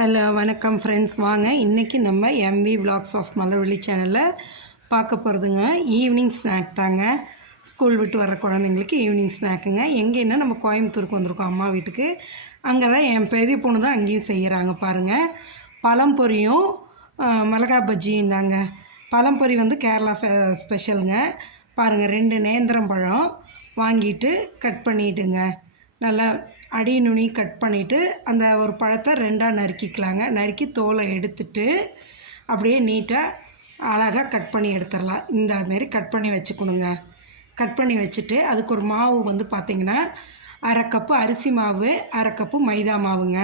Hello வணக்கம் friends வாங்க இன்றைக்கி நம்ம எம்வி vlogs ஆஃப் மலர்வெளி சேனலில் பார்க்க போகிறதுங்க ஈவினிங் ஸ்நாக் தாங்க. ஸ்கூல் விட்டு வர குழந்தைங்களுக்கு ஈவினிங் ஸ்நாக்குங்க எங்கேன்னா நம்ம கோயம்புத்தூருக்கு வந்திருக்கோம் அம்மா வீட்டுக்கு. அங்கே தான் என் பெரிய பொண்ணு தான் அங்கேயும் செய்கிறாங்க பாருங்கள் பழம்பொரியும் பொரியும் மிளகா பஜ்ஜியும் தாங்க. பழம்பொரி வந்து கேரளா ஸ்பெஷலுங்க பாருங்கள் ரெண்டு நேந்திரம் பழம் வாங்கிட்டு கட் பண்ணிட்டுங்க. நல்லா அடி நுனி கட் பண்ணிவிட்டு அந்த ஒரு பழத்தை ரெண்டாக நறுக்கிக்கலாங்க. நறுக்கி தோலை எடுத்துட்டு அப்படியே நீட்டாக அழகாக கட் பண்ணி எடுத்துடலாம். இந்த மாரி கட் பண்ணி வச்சுக்கணுங்க. கட் பண்ணி வச்சுட்டு அதுக்கு ஒரு மாவு வந்து பார்த்திங்கன்னா அரை கப்பு அரிசி மாவு அரை கப்பு மைதா மாவுங்க.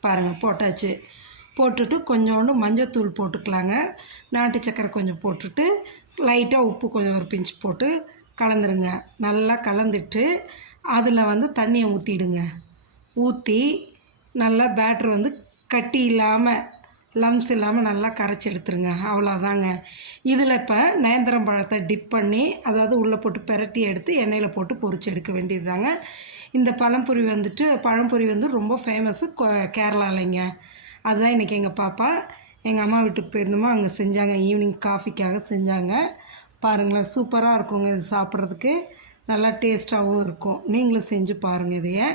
பாருங்கள் போட்டாச்சு. போட்டுட்டு கொஞ்சோண்டு மஞ்சத்தூள் போட்டுக்கலாங்க. நாட்டு சக்கரை கொஞ்சம் போட்டுட்டு லைட்டாக உப்பு கொஞ்சம் ஒரு பிஞ்ச் போட்டு கலந்துருங்க. நல்லா கலந்துட்டு அதில் வந்து தண்ணியை ஊற்றிடுங்க ஊற்றி நல்லா பேட்ரு வந்து கட்டி இல்லாமல் லம்ஸ் இல்லாமல் நல்லா கரைச்சி எடுத்துருங்க. அவ்வளோதாங்க இதில் இப்போ நேந்திரம் பழத்தை டிப் பண்ணி அதாவது உள்ளே போட்டு பெரட்டி எடுத்து எண்ணெயில் போட்டு பொறிச்சு எடுக்க வேண்டியது தாங்க இந்த பழம்பொரி வந்துட்டு பழம்பொரி வந்து ரொம்ப ஃபேமஸ்ஸு கேரளாலைங்க. அதுதான் இன்றைக்கி எங்கள் பாப்பா எங்கள் அம்மா வீட்டுக்கு போயிருந்தோமோ அங்கே செஞ்சாங்க. ஈவினிங் காஃபிக்காக செஞ்சாங்க. பாருங்களேன் சூப்பராக இருக்குங்க இது சாப்பிட்றதுக்கு. நல்லா டேஸ்ட்டாகவும் இருக்கும். நீங்களும் செஞ்சு பாருங்கள் இதையே.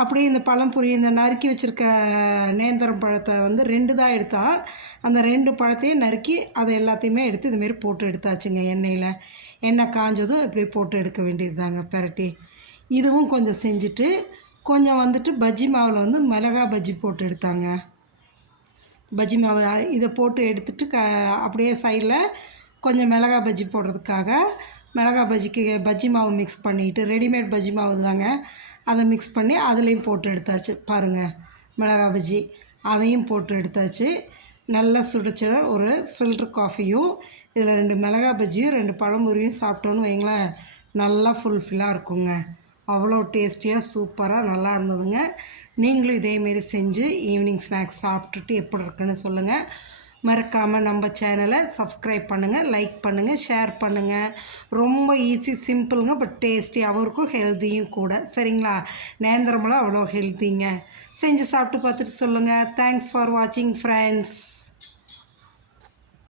அப்படியே இந்த பழம்பொரி இந்த நறுக்கி வச்சுருக்க நேந்திரம் பழத்தை வந்து ரெண்டு தான் எடுத்தால் அந்த ரெண்டு பழத்தையும் நறுக்கி அதை எல்லாத்தையுமே எடுத்து இதுமாரி போட்டு எடுத்தாச்சுங்க எண்ணெயில். எண்ணெய் காஞ்சதும் இப்படி போட்டு எடுக்க வேண்டியது தாங்க பெரட்டி. இதுவும் கொஞ்சம் செஞ்சுட்டு கொஞ்சம் வந்துட்டு பஜ்ஜி மாவில் வந்து மிளகா பஜ்ஜி போட்டு எடுத்தாங்க. பஜ்ஜி மாவு இதை போட்டு எடுத்துட்டு க அப்படியே சைடில் கொஞ்சம் மிளகா பஜ்ஜி போடுறதுக்காக மிளகா பஜ்ஜிக்கு பஜ்ஜி மாவு மிக்ஸ் பண்ணிட்டு ரெடிமேட் பஜ்ஜி மாவு தாங்க. அதை மிக்ஸ் பண்ணி அதுலேயும் போட்டு எடுத்தாச்சு. பாருங்கள் மிளகா பஜ்ஜி. அதையும் போட்டு எடுத்தாச்சு. நல்லா சுடிச்ச ஒரு ஃபில்ட்ரு காஃபியும் இதில் ரெண்டு மிளகா பஜ்ஜியும் ரெண்டு பழம்பொரியும் சாப்பிட்டோன்னு வைங்களேன் நல்லா ஃபுல்ஃபில்லாக இருக்குங்க. அவ்வளோ டேஸ்டியாக சூப்பராக நல்லா இருந்ததுங்க. நீங்களும் இதேமாரி செஞ்சு ஈவினிங் ஸ்நாக்ஸ் சாப்பிட்டுட்டு எப்படி இருக்குன்னு சொல்லுங்கள் மறக்காமல் நம்ம சேனலை சப்ஸ்கிரைப் பண்ணுங்கள் லைக் பண்ணுங்கள் ஷேர் பண்ணுங்கள் ரொம்ப ஈஸி சிம்பிளுங்க பட் டேஸ்டியாகவும் இருக்கும் ஹெல்த்தியும் கூட. சரிங்களா? நேந்திரமெல்லாம் அவ்வளோ ஹெல்த்திங்க செஞ்சு சாப்பிட்டு பார்த்துட்டு சொல்லுங்கள் தேங்க்ஸ் ஃபார் வாட்சிங் ஃப்ரெண்ட்ஸ்